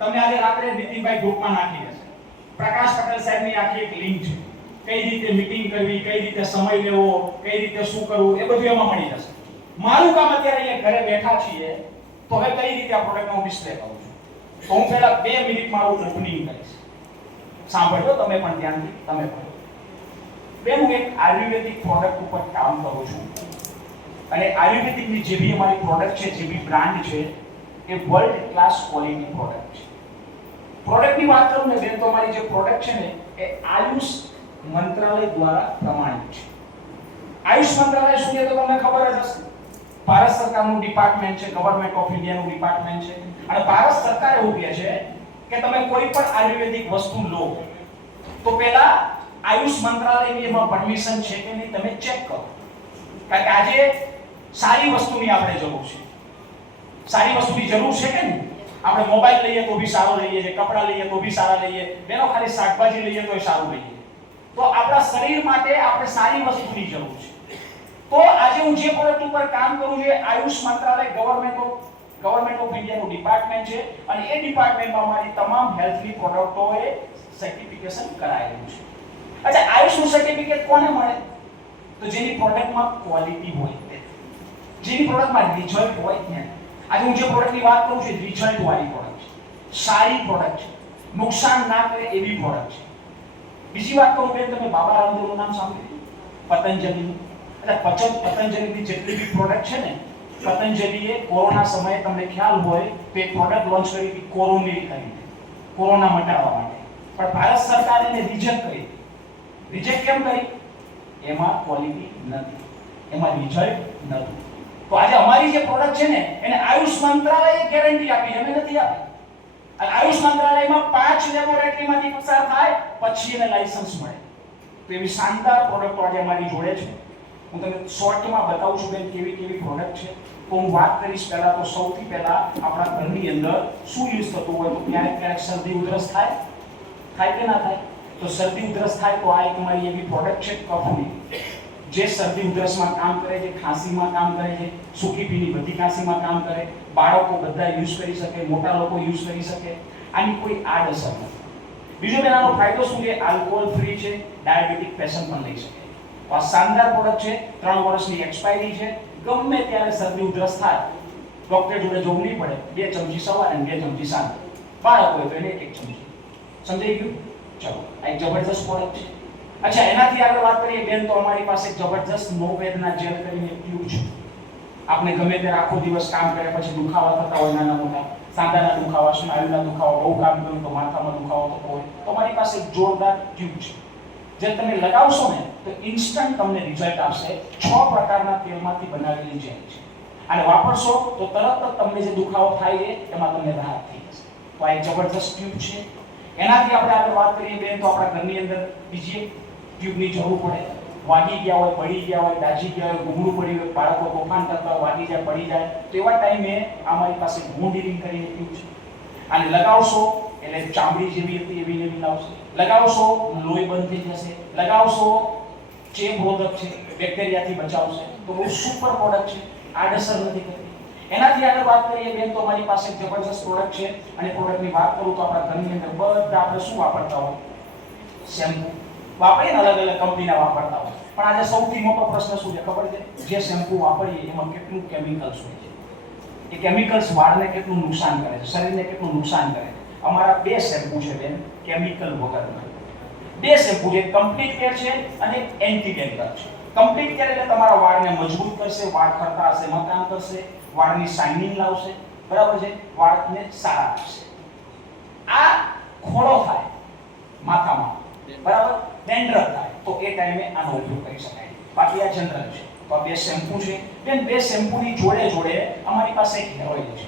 તમને આજે રાત્રે નીતિનભાઈ ગ્રુપમાં નાખી દેશે. પ્રકાશ પટેલ સાહેબની આખી એક લિંક છે. કઈ રીતે મીટિંગ કરવી, કઈ રીતે સમય લેવો, કઈ રીતે શું કરવું, એ બધું એમાં મળી જશે. મારું કામ અત્યારે અહીંયા ઘરે બેઠા છીએ તો હવે કઈ રીતે આ પ્રોડક્ટનો ડિસ્પ્લે કરું છું. તો હું પહેલા 2 મિનિટ મારું ઓપનિંગ કરીશ. સાંભળજો તમે પણ ધ્યાનથી, તમે પણ. હું એક આયુર્વેદિક પ્રોડક્ટ ઉપર કામ કરું છું અને આયુર્વેદિકની જે બી અમારી પ્રોડક્ટ છે, જે બી બ્રાન્ડ છે, એ વર્લ્ડ ક્લાસ ક્વોલિટી પ્રોડક્ટ છે. પ્રોડક્ટની વાત કરું ને બેન, તો અમારી જે પ્રોડક્ટ છે ને એ આયુષ મંત્રાલય દ્વારા પ્રમાણિત છે. આયુષ મંત્રાલય શું છે તો તમને ખબર જ હશે. ભારત સરકારનું ડિપાર્ટમેન્ટ છે, ગવર્નમેન્ટ ઓફ ઇન્ડિયાનું ડિપાર્ટમેન્ટ છે. અને ભારત સરકાર એવું કહે છે કે તમે કોઈ પણ આયુર્વેદિક વસ્તુ લો તો પહેલા આયુષ મંત્રાલયની એમાં પરમિશન છે કે નહીં તમે ચેક કરો. કારણ કે આજે સારી વસ્તુની આપણે જરૂર છે. સારી વસ્તુની જરૂર છે કે નહીં? આપણે મોબાઈલ લઈએ તો બી સારો લઈએ છે, કપડાં લઈએ તો બી સારા લઈએ, બેનો ખાલી શાકભાજી લઈએ તોય સારું લઈએ. તો આપણા શરીર માટે આપણે સારી વસ્તુની જરૂર છે. તો આજે હું જે પ્રોડક્ટ ઉપર કામ કરું છું એ આયુષ મંત્રાલય ગવર્નમેન્ટ ઓફ ઇન્ડિયાનું ડિપાર્ટમેન્ટ છે અને એ ડિપાર્ટમેન્ટમાં અમારી તમામ હેલ્થની પ્રોડક્ટોએ સર્ટિફિકેશન કરાયેલું છે. અચ્છા, આયુષનું સર્ટિફિકેટ કોને મળે? તો જેની પ્રોડક્ટમાં ક્વોલિટી હોય, જેની પ્રોડક્ટમાં રિઝલ્ટ હોય ને. આજે હું જે પ્રોડક્ટની વાત કરું છું રિઝલ્ટ વાળી પ્રોડક્ટ છે, સારી પ્રોડક્ટ છે, નુકસાન ના કરે એવી પ્રોડક્ટ છે. બીજી વાત કરું બેન, તમે બાબા રામદેવનું નામ સાંભળ્યું? પતંજલિનું. એટલે પતંજલિની જેટલી બી પ્રોડક્ટ છે ને, પતંજલિએ કોરોના સમયે તમને ખ્યાલ હોય તો એક પ્રોડક્ટ લોન્ચ કરી હતી કોરોનિલ કરીને, કોરોના મટાડવા માટે. પણ ભારત સરકારે એને રિજેક્ટ કરી. રિજેક્ટ કેમ કરી? એમાં ક્વોલિટી નથી, એમાં રિઝલ્ટ નથી. તો આજે અમારી જે પ્રોડક્ટ છે ને એને આયુષ મંત્રાલયે ગેરંટી આપી, અમે નથી આપી. અને આયુષ મંત્રાલયમાં 5 લેબોરેટરીમાંથી પસાર થાય પછી એને લાયસન્સ મળે. તો એવી શાનદાર પ્રોડક્ટ આજે અમારી જોડે છે. હું તમને શોર્ટમાં બતાવું છું બેન કેવી કેવી પ્રોડક્ટ છે. તો હું વાત કરીશ પહેલા તો સૌથી પહેલા આપણા ઘરની અંદર શું યુઝ થતું હોય તો ક્યારેક શરદી ઉધરસ થાય કે ના થાય? તો શરદી ઉધરસ થાય તો આ એક અમારી એવી પ્રોડક્ટ છે કફની, જે શરદી ઉધરસમાં કામ કરે છે, ખાંસીમાં કામ કરે છે, સૂકી પીની બધી ખાંસીમાં કામ કરે. બાળકો બધા યુઝ કરી શકે, મોટા લોકો યુઝ કરી શકે. આની કોઈ આડઅસર નથી. બીજો બેન આનો ફાયદો શું છે? આલ્કોહોલ ફ્રી છે, ડાયાબિટીક પેશન્ટ પણ લઈ શકે. તો આ શાનદાર પ્રોડક્ટ છે. 3 વર્ષની એક્સપાયરી છે. ગમે ત્યારે શરદી ઉધરસ થાય ડોક્ટર જોડે જવું નહીં પડે. 2 ચમચી સવારે અને 2 ચમચી સાંજે. બાળક હોય તો એને 1 ચમચી. સમજાઈ ગયું? ચલો, આ એક જબરદસ્ત પ્રોડક્ટ છે. અચ્છા, એનાથી આગળ વાત કરીએ બેન તો અમારી પાસે જબરદસ્ત નો વેદના જેલ કરીને ટ્યુબ છે. આપણે ગમે ત્યારે આખો દિવસ કામ કર્યા પછી દુખાવા થતા હોય, નાના મોટા સાંધાના દુખાવા, સ્નાયુના દુખાવા, બહુ કામ કર્યું તો માથામાં દુખાવો થતો હોય તો અમારી પાસે જોરદાર ટ્યુબ છે. જે તમે લગાવશો ને તો ઇન્સ્ટન્ટ તમને રિઝલ્ટ આપશે. 6 પ્રકારના તેલમાંથી બનાવેલી જેલ છે. અને વાપરશો તો તરત જ તમને જે દુખાવો થાય છે એમાં તમને રાહત થઈ જશે. તો આ એક જબરદસ્ત ટ્યુબ છે. એનાથી આપણે આગળ વાત કરીએ બેન તો આપણા ઘરની અંદર બીજી એક ટ્યુબની જરૂર પડે. વાગી ગયા હોય, પડી ગયા હોય, દાજી ગયા હોય, ગુંગળું પડી હોય, બાળકો તોફાન કરતા હોય, વાગી જાય, પડી જાય, તો એવા ટાઈમે અમારી પાસે ગુંડીલિંગ કરીને ટ્યુબ છે. આને લગાવશો એટલે ચામડી જેવી હતી એવી નવી લાવશે. લગાવશો લોહી બંધ થઈ જશે. લગાવશો ચેપરોધક છે, બેક્ટેરિયાથી બચાવશે. તો બહુ સુપર પ્રોડક્ટ છે, આડઅસર નથી કરતી. એનાથી આગળ વાત કરીએ બેન તો અમારી પાસે એક જબરદસ્ત પ્રોડક્ટ છે. અને પ્રોડક્ટની વાત કરું તો આપણા ઘરની અંદર બધા આપણે શું વાપરતા હોય? શેમ્પુ વાપરીએ ને, અલગ અલગ કંપનીના વાપરતા હોય. પણ આજે સૌથી મોટો પ્રશ્ન શું છે ખબર છે? જે શેમ્પુ વાપરીએ એમાં કેટલું કેમિકલ્સ હોય છે. એ કેમિકલ્સ વાળને કેટલું નુકસાન કરે છે, શરીરને કેટલું નુકસાન કરે છે. અમારા 2 શેમ્પુ છે બેન કેમિકલ વગરના. 2 શેમ્પુ છે, કમ્પ્લીટ કેર છે અને એન્ટી ડેન્ડ્રફ છે. કમ્પ્લીટ કેર એટલે તમારા વાળને મજબૂત કરશે, વાળ ખરતા હશે એમાં કામ કરશે, વાળની શાઇનિંગ લાવશે, બરાબર છે, વાળને સારા કરશે. આ ખોળો થાય માથામાં, બરાબર, ડેન્ડ્રફ થાય તો એ ટાઈમે આનો ઉપયોગ કરી શકાય. બાકી આ જનરલ છે. તો આ 2 શેમ્પુ છે બેન. 2 શેમ્પુની જોડે જોડે અમારી પાસે એક હેર ઓઇલ છે.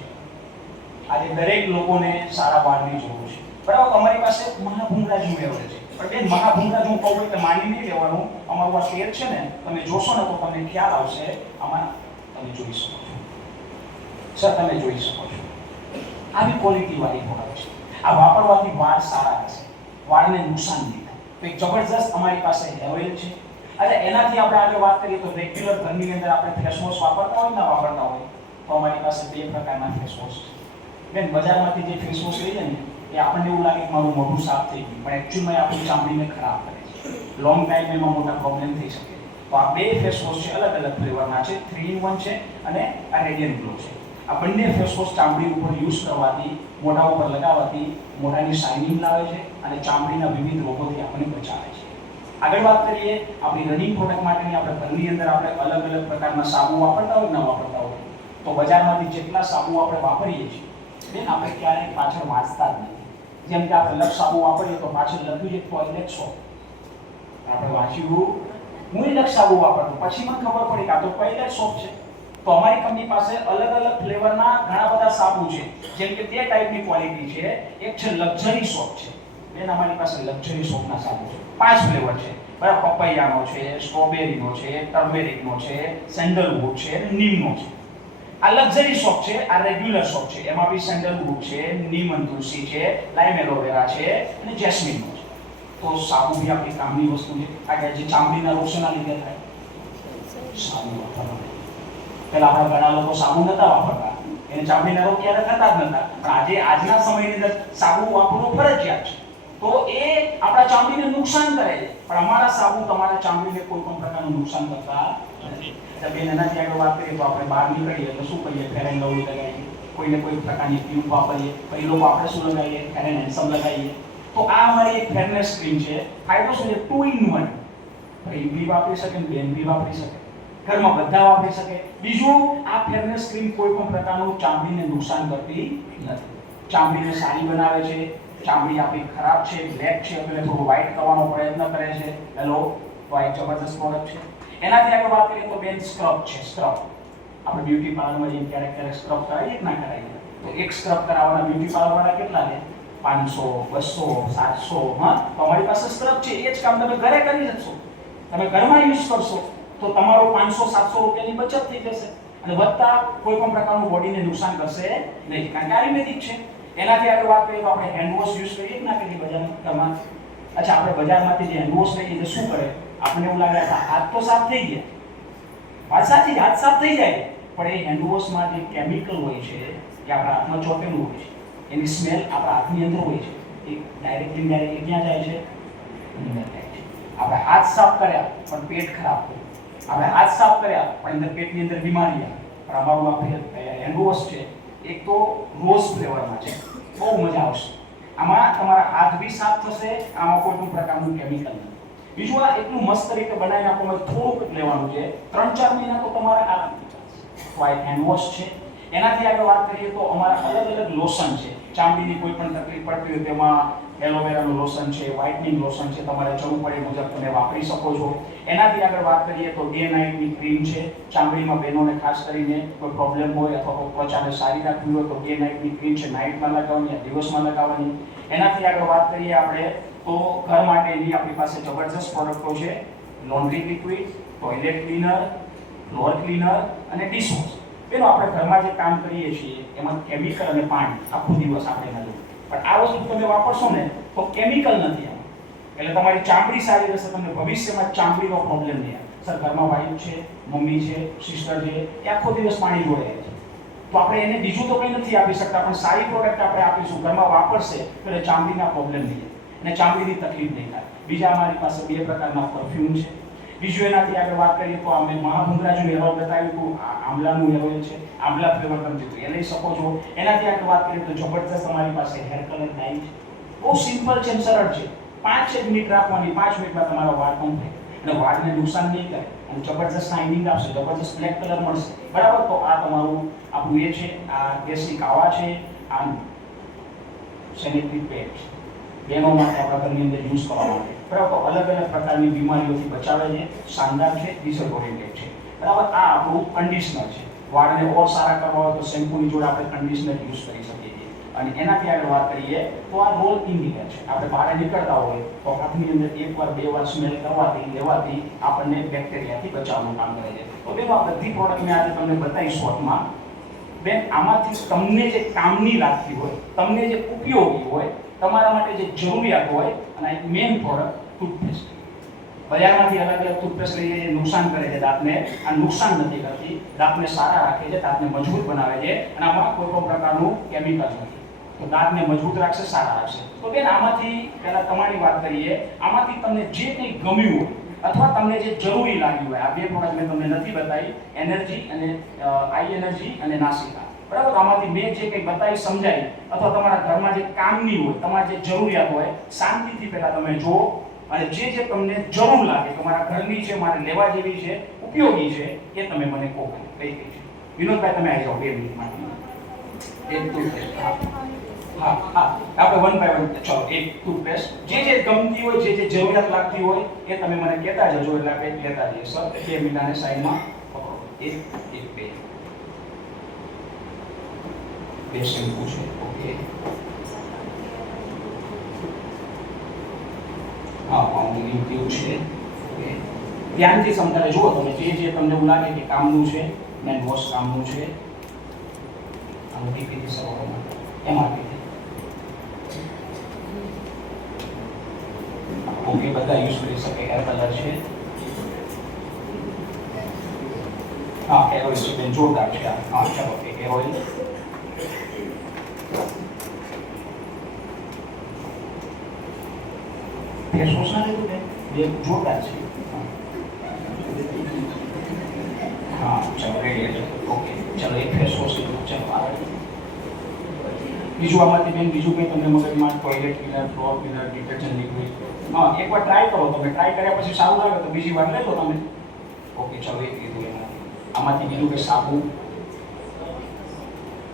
આજે દરેક લોકોને સારા વાળની જરૂર છે, બરાબર. અમારી પાસે મહાભૂંગળાજી હેર ઓઇલ છે. પણ બેન મહાભૂંગળાજી હું કહું એટલે માની નહીં લેવાનું. અમારું આ તેલ છે ને તમે જોશો ને તો તમને ખ્યાલ આવશે. આમાં તમે જોઈ શકો છો સર, તમે જોઈ શકો છો આવી ક્વોલિટી વાળી પ્રોડક્ટ છે. આ વાપરવાથી વાળ સારા રહેશે, વાળને નુકસાન નહીં થાય. તો એક જબરદસ્ત અમારી પાસે હેર ઓઇલ છે. અચ્છા, એનાથી આપણે આગળ વાત કરીએ તો રેગ્યુલર ઘરની અંદર આપણે ફેસ વોશ વાપરતા હોય ના વાપરતા હોય તો અમારી પાસે 2 પ્રકારના ફેસ વોશ છે. બેન બજારમાંથી જે ફેસ વોશ લઈએ ને એ આપણને એવું લાગે કે મારું મોઢું સાફ થઈ ગયું, પણ એકચ્યુઅલમાં એ આપણી ચામડીને ખરાબ કરે છે. લોંગ ટાઈમ એમાં મોટા પ્રોબ્લેમ થઈ શકે. તો આ બે ફેસ વોશ છે, અલગ અલગ ફ્લેવરના છે, 3 in 1 છે અને આ રેડિયન્ટ ગ્લો છે. આ બંને ફેસ વોશ ચામડી ઉપર યુઝ કરવાથી, મોઢા ઉપર લગાવવાથી મોઢાની શાઇનિંગ લાવે છે અને ચામડીના વિવિધ રોગોથી આપણને બચાવે છે. આગળ વાત કરીએ આપણી રનિંગ પ્રોડક્ટ માટેની. આપણે ઘરની અંદર આપણે અલગ અલગ પ્રકારના સાબુ વાપરતા હોય ન વાપરતા હોય, તો બજારમાંથી જેટલા સાબુ આપણે વાપરીએ છીએ બેન આપણે ક્યારેય પાછળ વાંચતા જ નથી. જેમ કે આપણે લક્ષ સાબુ વાપરીએ તો પાછળ લખ્યું છે ટોયલેટ સોપ, આપણે વાંચ્યું હું લક્ષ સાબુ વાપરતો, પછી મને ખબર પડી કે આ તો ટોયલેટ સોપ છે. તો અમારી કંપની પાસે અલગ અલગ ફ્લેવરના ઘણા બધા સાબુ છે. જેમ કે તે ટાઈપની ક્વોલિટી છે. એક છે લક્ઝરી સોપ છે બેન, અમારી પાસે લક્ઝરી સોપના સાબુ છે, 5 ફ્લેવર છે બરાબર. પપૈયાનો છે, સ્ટ્રોબેરીનો છે, ટર્મેરિકનો છે, સેન્ડલવુડ છે અને નીમનો છે. આ લક્ઝરી સોપ છે, આ રેગ્યુલર સોપ છે. એમાં બી સેન્ડલવુડ છે, નીમ અને તુલસી છે, લાઈમ એલોવેરા છે અને જેસ્મીનનો છે. તો સાબુ બી આપણી કામની વસ્તુ છે. આ જે ચામડીના રોગ શેના લીધે થાય? સાબુ વાપરવા. પહેલા આપણા ઘણા લોકો સાબુ નતા વાપરતા, એને ચામડીના રોગ ક્યારે થતા જ નતા. પણ આજે આજના સમયની અંદર સાબુ વાપરવું ફરજિયાત છે. તો એ આપણા ચામડીને નુકસાન કરે છે, પણ અમારા સાબુ તમારા ચામડીને કોઈ પણ પ્રકારનું નુકસાન કરતા નથી. બેન એનાથી આગળ વાત કરીએ તો આપણે બહાર નીકળીએ એટલે શું કરીએ? ફેર એન્ડ લવલી લગાવીએ, કોઈને કોઈ પ્રકારની ટ્યુબ વાપરીએ, પછી લોકો આપણે શું લગાવીએ? ફેર એન્ડ હેન્ડસમ લગાવીએ. તો આ અમારી એક ફેરનેસ ક્રીમ છે. ફાયદો શું છે? 2 in 1. ભાઈ બી વાપરી શકે, બેન બી વાપરી શકે, ઘરમાં બધા વાપરી શકે. બીજું, આ ફેરનેસ ક્રીમ કોઈ પણ પ્રકારનું ચામડીને નુકસાન કરતી નથી. ચામડીને સારી બનાવે છે. ચામડી આપણી ખરાબ છે, બ્લેક છે, એટલે થોડું વ્હાઇટ કરવાનો પ્રયત્ન કરે છે. હેલો, તો આ એક જબરદસ્ત પ્રોડક્ટ છે. એનાથી આગળ વાત કરીએ તો બેન સ્ક્રબ છે. સ્ક્રબ આપણે બ્યુટી પાર્લરમાં જઈને ક્યારેક સ્ક્રબ કરાવીએ કે ના કરાવીએ? તો એક સ્ક્રબ કરાવવાના બ્યુટી પાર્લરવાળા કેટલા લે? 500, 200, 700. હા, તો અમારી પાસે સ્ક્રબ છે. એ જ કામ તમે ઘરે કરી શકશો. તમે ઘરમાં યુઝ કરશો તો તમારો 500-700 રૂપિયાની બચત થઈ જશે અને વધતા કોઈ પણ પ્રકારનું બોડીને નુકસાન કરશે નહીં, કારણ કે આયુર્વેદિક છે. એનાથી આગળ વાત કરીએ તો આપણે હેન્ડ વોશ યુઝ કરીએ કે ના કરીએ બજારમાં? અચ્છા, આપણે બજારમાંથી જે હેન્ડ વોશ લઈએ તો શું કરે? આપણને એવું લાગે હાથ તો સાફ થઈ ગયા. વાત સાચી, હાથ સાફ થઈ જાય, પણ એ હેન્ડ વોશમાં જે કેમિકલ હોય છે એ આપણા હાથમાં ચોટેલું હોય છે. એની સ્મેલ આપણા હાથની અંદર હોય છે. એ ડાયરેક્ટલી ક્યાં જાય છે? અંદર જાય છે. આપણે હાથ સાફ કર્યા પણ પેટ ખરાબ થયું, આપણે હાથ સાફ કર્યા પણ અંદર પેટની અંદર બીમારી આવે. પણ અમારું આપણે હેન્ડ વોશ છે એક તો રોઝ ફ્લેવરમાં છે, બહુ મજા આવશે. આમાં તમારા હાથ બી સાફ થશે, આમાં કોઈ પણ પ્રકારનું કેમિકલ નથી. બીજું, આ એટલું મસ્ત રીતે બનાવીને આપણને થોડુંક લેવાનું છે, 3-4 મહિના તો તમારે આરામથી ચાલશે. તો આ હેન્ડ વોશ છે. એનાથી આગળ વાત કરીએ તો અમારા અલગ અલગ લોશન છે. ચામડીની કોઈ પણ તકલીફ પડતી હોય તેમાં એલોવેરાનું લોશન છે, વ્હાઇટનિંગ લોશન છે, તમારે જરૂર પડે મુજબ તમે વાપરી શકો છો. એનાથી આગળ વાત કરીએ તો ડે નાઇટની ક્રીમ છે. ચામડીમાં બહેનોને ખાસ કરીને કોઈ પ્રોબ્લેમ હોય અથવા તો ત્વચાને સારી રાખવી હોય તો ડે નાઇટની ક્રીમ છે. નાઇટમાં લગાવવાની, દિવસમાં લગાવવાની. એનાથી આગળ વાત કરીએ આપણે તો ઘર માટેની આપણી પાસે જબરજસ્ત પ્રોડક્ટો છે. Laundry liquid, toilet cleaner, floor cleaner અને ડિશવોશ. બેનો આપણે ઘરમાં જે કામ કરીએ છીએ એમાં કેમિકલ અને પાણી આખો દિવસ આપણે એના જોઈએ, પણ આ વસ્તુ તમે વાપરશો ને તો કેમિકલ નથી આમાં, એટલે તમારી ચામડી સારી રહેશે. તમને ભવિષ્યમાં ચામડીનો પ્રોબ્લેમ નહીં આવે. સર ઘરમાં વાઈફ છે, મમ્મી છે, સિસ્ટર છે, એ આખો દિવસ પાણી જોડે છે, તો આપણે એને બીજું તો કંઈ નથી આપી શકતા, પણ સારી પ્રોડક્ટ આપણે આપીશું. ઘરમાં વાપરશે તો એટલે ચામડીના પ્રોબ્લેમ નહીં આવે અને ચામડીની તકલીફ નહીં થાય. બીજા અમારી પાસે 2 પ્રકારના પરફ્યુમ છે. બીજું, એનાથી આગળ વાત કરીએ તો અમે મહાભુંગરાજનું હેર ઓઇલ બતાવ્યું હતું, આમલાનું હેર ઓઇલ છે, આમલા ફ્લેવર તમે જોયું એ લઈ શકો છો. એનાથી આગળ વાત કરીએ તો જબરદસ્ત અમારી પાસે હેર કલર ડાઈ છે. બહુ સિમ્પલ છે, સરળ છે. 5 મિનિટ રાખવાની, 5 મિનિટમાં તમારો વાળ કમ્પ્લીટ અને વાળને નુકસાન નહીં કરે અને જબરદસ્ત શાઇનિંગ આવશે, જબરદસ્ત બ્લેક કલર મળશે. બરાબર, તો આ તમારું આપણું એ છે, આ દેશી કાવા છે, આ સેનેટરી પેડ છે. બહેનો માટે આપણા ઘરની અંદર યુઝ કરવા માટે. બરાબર, તો અલગ અલગ પ્રકારની બીમારીઓથી બચાવે છે, શાનદાર છે, રિઝલ્ટ ઓરિએન્ટેડ છે. બરાબર, આ આપણું કન્ડિશનર છે. વાળને ઓર સારા કરવા હોય તો શેમ્પૂની જોડે આપણે કન્ડિશનર યુઝ કરી શકીએ છીએ. અને એનાથી આગળ વાત કરીએ તો આ રોલ ઇન્ડિકા છે. આપણે બહાર નીકળતા હોય તો હાથની અંદર 1 વાર 2 વાર સ્મેલ કરવાથી લેવાથી આપણને બેક્ટેરિયાથી બચાવવાનું કામ કરે છે. તો બેનો આ બધી પ્રોડક્ટ મેં આજે તમને બતાવી શોર્ટમાં. બેન આમાંથી તમને જે કામની લાગતી હોય, તમને જે ઉપયોગી હોય, તમારા માટે જે જરૂરિયાત હોય, અને એક મેઇન પ્રોડક્ટ ટૂથપેસ્ટ. બજારમાંથી અલગ અલગ ટૂથપેસ્ટ લઈને જે નુકસાન કરે છે દાંતને, આ નુકસાન નથી કરતી, દાંતને સારા રાખે છે, દાંતને મજબૂત બનાવે છે અને આમાં કોઈ પણ પ્રકારનું કેમિકલ નથી. તો દાંતને મજબૂત રાખશે, સારા રાખશે. તો બેન આમાંથી પહેલા તમારી વાત કરીએ, આમાંથી તમને જે કંઈ ગમ્યું હોય અથવા તમને જે જરૂરી લાગ્યું હોય, આ બે પ્રોડક્ટ મેં તમને નથી બતાવી, એનર્જી અને આઈ એનર્જી અને નાસિકા, બરાબર. આમાંથી મેં જે કંઈ બતાવી સમજાવી અથવા તમારા ઘરમાં જે કામની હોય, તમારી જે જરૂરિયાત હોય, શાંતિથી પહેલા તમે જુઓ અને જે તમને જરૂર લાગે, તમારા ઘરની છે, મારે લેવા જેવી છે, ઉપયોગી છે, એ તમે મને કહો કઈ કઈ છે. વિનોદભાઈ તમે આવી જાઓ 2 મિનિટ માટે. એક ટૂથપેસ્ટ, હા આપણે વન બાય વન, ચલો એક ટૂથપેસ્ટ જે ગમતી હોય, જે જરૂરિયાત લાગતી હોય એ તમે મને કહેતા જજો, એટલે આપણે લેતા જઈએ. સર 2 મિનિટને સાઈડમાં પકડો. એક બે શેમ્પુ છે, ઓકે. હા પાઉન્ડિંગ ટ્યુબ છે, ઓકે. ધ્યાનથી સમજાવે જુઓ તમે, જે તમને એવું લાગે કે કામનું છે, મેન વોશ કામનું છે, આનું ટીપીથી સર્વ માટે એમાં ઓકે, બધા યુઝ કરી શકે. હેર કલર છે, હા હેર ઓઇલ છે બેન, જોરદાર છે. હા ચલો હેર ઓઇલ, ફેસ વોશ ના લીધું બેન, બે જોરદાર છે. હા ચલો રેડી, ઓકે ચલો એક ફેસ વોશ લીધું. ચલો આગળ બીજું આમાંથી બેન, બીજું કંઈ તમને મગજમાં? Toilet cleaner, floor cleaner, detergent liquid. હા એકવાર ટ્રાય કરો તમે, ટ્રાય કર્યા પછી સારું લાગે તો બીજી વાર લેજો તમે. ઓકે ચલો એક લીધું એમાંથી. આમાંથી બીજું કે સાબુ,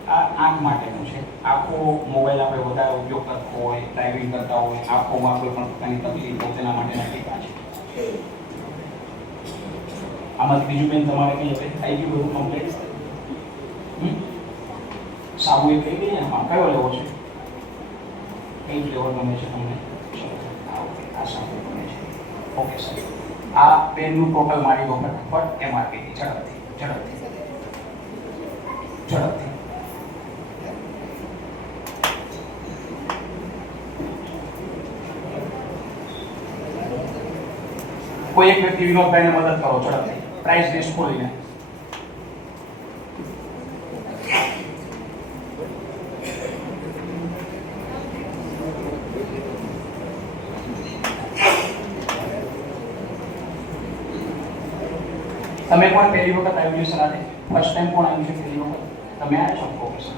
આ આંખ માટેનું છે. આંખો મોબાઈલ આપણે વધારે ઉપયોગ કરતો હોય, ડ્રાઇવિંગ કરતા હોય, આંખોમાં કોઈ પણ પ્રકારની તકલીફ હોય તેના માટેના ટીપા છે. આમાંથી બીજું બેન તમારે કંઈ હવે થઈ ગયું બધું કમ્પ્લીટ? સાબુ એ કઈ ગઈ, આમાં કયો લેવો છે, કઈ ફ્લેવર ગમે છે તમને? આ સાબુ ગમે છે, ઓકે સર. આ પેનનું ટોટલ મારી દો ફટાફટ, એમઆરપી ઝડપથી. કોઈ એક વ્યક્તિ વિનોદભાઈને મદદ કરો ઝડપથી, પ્રાઇસ લિસ્ટ ખોલીને. તમે કોણ પહેલી વખત આવ્યું છે સલાહે? ફર્સ્ટ ટાઈમ કોણ આવ્યું છે પહેલી વખત? તમે આવ્યા છો? Okay sir.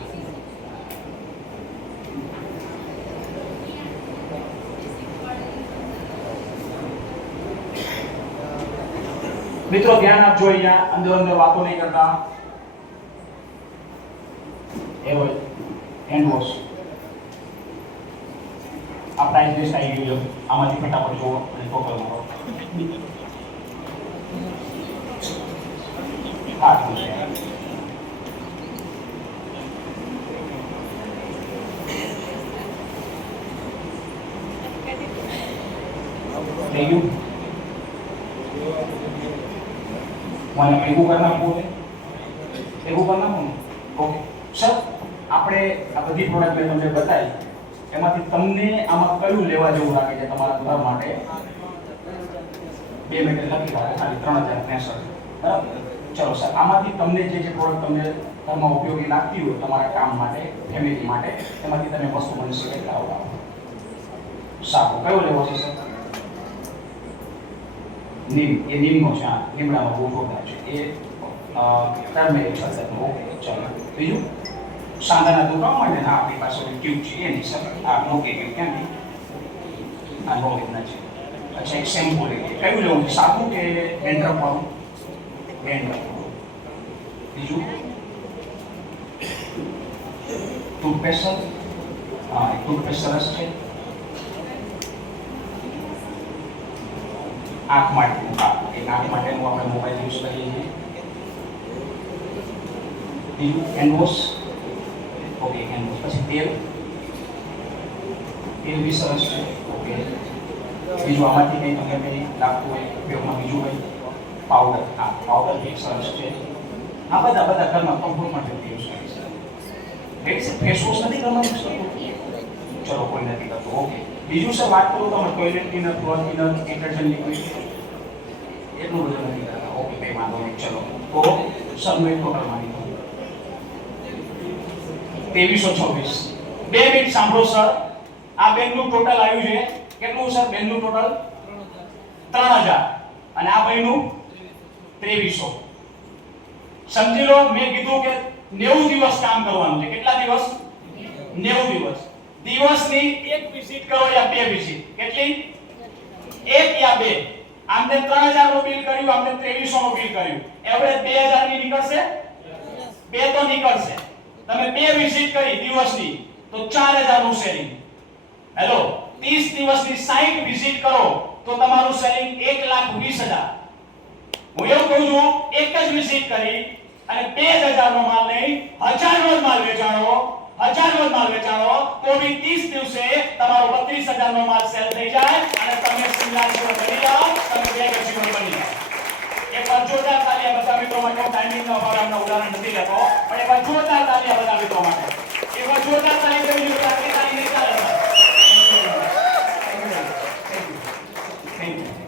મિત્રો ધ્યાન આપજો, અહીંયા અંદર વાતો નહીં કરતા. એ હોય હેન્ડ વોશ, આ પ્રાઇસ લિસ્ટ આવી ગયું છે, આમાંથી ફટાફટ જુઓ અને ટોટલ મારો. થઈ ગયું? મને ભેગું કરી નાખવું છે, ભેગું કરી નાખવું ને? ઓકે સર, આપણે આ બધી પ્રોડક્ટ મેં તમને બતાવી, એમાંથી તમને આમાં કયું લેવા જેવું લાગે છે તમારા ઘર માટે? 2 મિનિટ લખી રાખો, ખાલી 3063, બરાબર. ચલો સર, આમાંથી તમને જે પ્રોડક્ટ તમને ઘરમાં ઉપયોગી લાગતી હોય તમારા કામ માટે, ફેમિલી માટે, એમાંથી તમે વસ્તુ મને સિલેક્ટ કરો. સાબુ કયો લેવો છે સર? નીમ, એ નીમનો છે. હા લીમડામાં બહુ જોરદાર છે એ. ટર્મેરિક પદ્ધતિનો, ઓકે ચાલો. બીજું સાંધાના દુખાવા માટે આપણી પાસે ટ્યુબ છે એની સર, આ મોટી ટ્યુબ ક્યાંથી? આ લોહીના છે. અચ્છા એક શેમ્પુ લઈએ, કયું લેવું છે, સાબુ કે ડેન્ડ્રફ વાળું? ડેન્ડ્રફ. બીજું ટૂથપેસ્ટ, હા ટૂથપેસ્ટ સરસ છે. આંખ માટેનું, આંખ માટેનું આપણે મોબાઈલ યુઝ કરીએ છીએ. બીજું hand wash, okay hand wash. પછી તેલ બી સરસ છે, ઓકે. બીજું આમાંથી કંઈ તમને કંઈ લાગતું હોય ઉપયોગમાં? બીજું કંઈ પાવડર, હા પાવડર બી સરસ છે. આ બધા ઘરમાં કમ્ફર્ટ માટે યુઝ કરી છે. ફેસ વોશ નથી ઘરમાં યુઝ કરતો? ચલો કોઈ નથી કરતો, ઓકે. બીજું સર વાત કરું તો toilet cleaner, floor cleaner, detergent liquid, એટલું બધું નથી કરતા. ઓકે કઈ વાંધો નહીં, ચલો તો સબમિટ ટોટલ મારી દો 2326. 2 મિનિટ સાંભળો સર. આ બેનનું ટોટલ આવ્યું છે કેટલું સર? બેનનું ટોટલ 3000 અને આ ભાઈનું 2300. સમજી લો, મેં કીધું કે 90 દિવસ કામ કરવાનું છે. કેટલા દિવસ? 90 દિવસ. દિવસની એક વિઝિટ કરો યા બે વિઝિટ. કેટલી? એક યા બે. આમને 3000 નું બિલ કર્યું, આમને 2300 નું બિલ કર્યું. એવરેજ 2000 ની નીકળશે? બે તો નીકળશે. તમે બે વિઝિટ કરી દિવસની તો 4000 નું સેલિંગ. હેલો, 30 દિવસની 60 વિઝિટ કરો તો તમારું સેલિંગ 1,20,000. હું એવું કહું છું, એક જ વિઝિટ કરી અને 2000 નો માલ નહીં 1000 નો માલ વેચાણો, 1000 નો માલ વેચાણો તો બી 30 દિવસે તમારો 32,000 નો માલ સેલ થઈ જાય અને તમે સિંગલાજીઓ બની જાઓ, તમે બે ગજીઓ બની જાઓ. એક વાર જોરદાર તાળીયા બધા મિત્રો માટે. ટાઈમિંગનો અભાવ આમના ઉદાહરણ નથી લેતો, પણ એક વાર જોરદાર તાળીયા બધા મિત્રો માટે. એક વાર જોરદાર તાળી દેવી જોઈએ. આટલી તાળી નહીં ચાલે. Thank you.